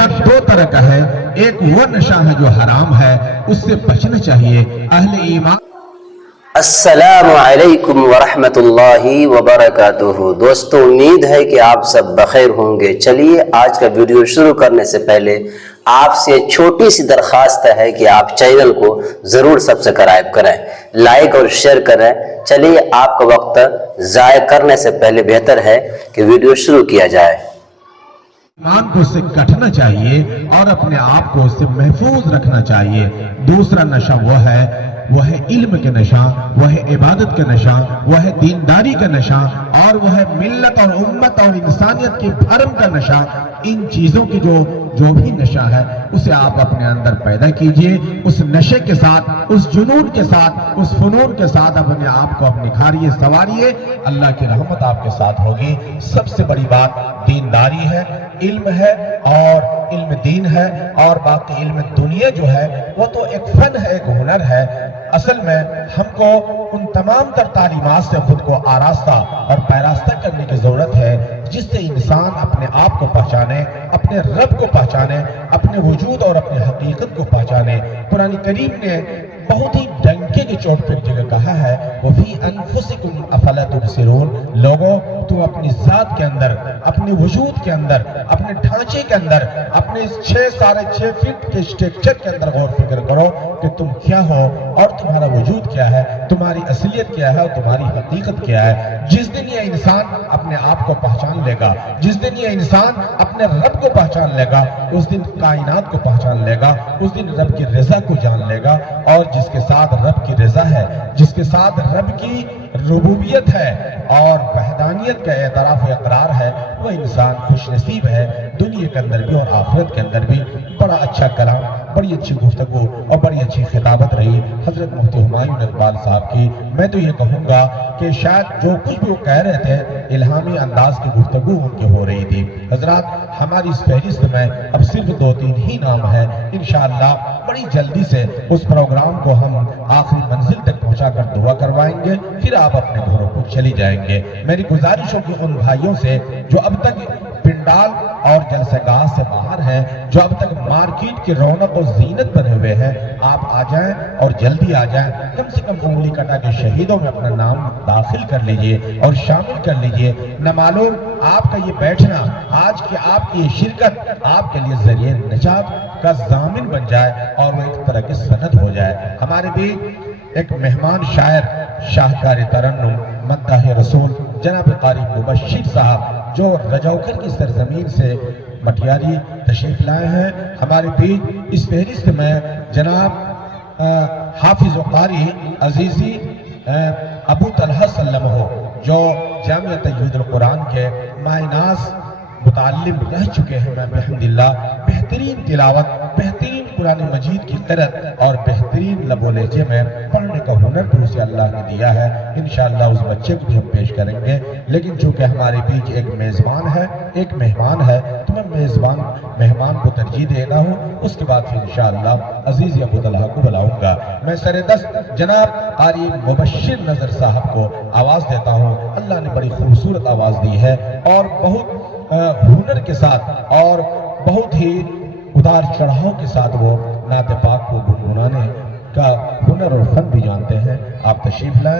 نشہ دو طرح کا ہے، ایک وہ نشہ ہے جو حرام ہے، اس سے بچنا چاہیے۔ اہل ایمان السلام علیکم ورحمۃ اللہ وبرکاتہ۔ دوستو، امید ہے کہ آپ سب بخیر ہوں گے۔ چلیے آج کا ویڈیو شروع کرنے سے پہلے آپ سے چھوٹی سی درخواست ہے کہ آپ چینل کو ضرور سبسکرائب کریں، لائک اور شیئر کریں۔ چلیے آپ کا وقت ضائع کرنے سے پہلے بہتر ہے کہ ویڈیو شروع کیا جائے۔ ایمان کو اس سے کٹنا چاہیے اور اپنے آپ کو اس سے محفوظ رکھنا چاہیے۔ دوسرا نشہ وہ ہے علم کے نشہ، وہ ہے عبادت کے نشہ، وہ ہے دینداری کا نشہ، اور وہ ہے ملت اور امت اور انسانیت کی بھرم کا نشہ۔ ان چیزوں کی جو بھی نشہ ہے اسے آپ اپنے اندر پیدا کیجئے، اس نشے کے ساتھ، اس جنون کے ساتھ، اس فنون کے ساتھ اپنے آپ کو نکھاریے، سنواریے، اللہ کی رحمت آپ کے ساتھ ہوگی۔ سب سے بڑی بات دینداری ہے، علم ہے، اور علم دین ہے، اور باقی علم دنیا جو ہے وہ تو ایک فن ہے، ایک ہنر ہے۔ اصل میں ہم کو ان تمام تر تعلیمات سے خود کو آراستہ اور پیراستہ کرنے کی ضرورت ہے جس سے انسان اپنے آپ کو پہچانے، اپنے رب کو پہچانے، اپنے وجود اور اپنے حقیقت کو پہچانے۔ قرآن کریم نے بہت ہی ڈنکے کی چوٹ پر جگہ کہا ہے، وَفِي أَنفُسِكُمْ أَفَلَا تُبْصِرُونَ، لوگوں تم اپنی ذات کے اندر، اپنے وجود کے اندر، اپنے ڈھانچے کے اندر، اپنے 6.5 فٹ کے سٹرکچر کے اندر غور فکر کرو کہ تم کیا ہو اور تمہارا وجود کیا ہے، تمہاری اصلیت کیا ہے اور تمہاری حقیقت کیا ہے۔ جس دن یہ انسان اپنے آپ کو پہچان لے گا، جس دن یہ انسان اپنے رب کو پہچان لے گا، اس دن کائنات کو پہچان لے گا، اس دن رب کی رضا کو جان لے گا، اور جس کے ساتھ رب کی رضا ہے، جس کے ساتھ رب کی ربوبیت ہے اور وحدانیت کا اعتراف و اقرار ہے، وہ انسان خوش نصیب ہے، دنیا کے اندر بھی اور آخرت کے اندر بھی۔ بڑا اچھا کلام، بڑی اچھی گفتگو اور بڑی اچھی خطابت رہی حضرت مفتی ہمایوں اقبال صاحب کی۔ میں تو یہ کہوں گا کہ شاید جو کچھ بھی وہ کہہ رہے تھے الہامی انداز کی گفتگو ان کی ہو رہی تھی۔ حضرات، ہماری اس فہرست میں اب صرف 2-3 ہی نام ہے، انشاءاللہ بڑی جلدی سے اس پروگرام کو ہم آخری منزل تک پہنچا کر دعا کروائیں گے، پھر آپ اپنے گھروں کو چلی جائیں گے۔ میری گزارش ہوگی ان بھائیوں سے جو اب تک پنڈال اور جلسہ گاہ سے باہر ہیں، جو اب تک مارکیٹ کی رونق و زینت بنے ہوئے ہیں، آپ آ جائیں اور جلدی آ جائیں۔ کم سے کم انگلی کٹا کے شہیدوں میں اپنا نام داخل کر لیجئے اور شامل کر لیجئے۔ نہ معلوم آپ کا یہ بیٹھنا، آج کی آپ کی یہ شرکت آپ کے لیے ذریعہ نجات کا ضامن بن جائے اور وہ ایک طرح کی سند ہو جائے۔ ہمارے بھی ایک مہمان شاعر، شاہکار ترنم، مداح رسول جناب قاری مبشر صاحب، جو رجوکر کی سرزمین سے مٹیاری تشریف لائے ہیں، ہمارے بھی اس فہرست میں جناب حافظ و قاری عزیزی ابو طلحہ سلمہ، جو جامعہ تجوید القرآن کے مایناز متعلم رہ چکے ہیں، میں بحمداللہ بہترین تلاوت، بہترین قرآن مجید کی قرأت اور بہترین لب و لہجے میں پڑھنے کا ہنر بھی اسے اللہ نے دیا ہے۔ انشاءاللہ اس بچے کو بھی ہم پیش کریں گے، لیکن چونکہ ہمارے بیچ ایک میزبان ہے، ایک مہمان ہے، تو میں مہمان کو ترجیح دینا ہوں، اس کے بعد پھر انشاءاللہ عزیز ابو طلحہ کو بلاؤں گا۔ میں سر دست جناب قاری مبشر نظر صاحب کو آواز دیتا ہوں۔ اللہ نے بڑی خوبصورت آواز دی ہے اور بہت ہنر کے ساتھ اور بہت ہی اتار چڑھاؤ کے ساتھ وہ نعت پاک کو گنگنانے کا ہنر اور فن بھی جانتے ہیں۔ آپ تشریف لائیں۔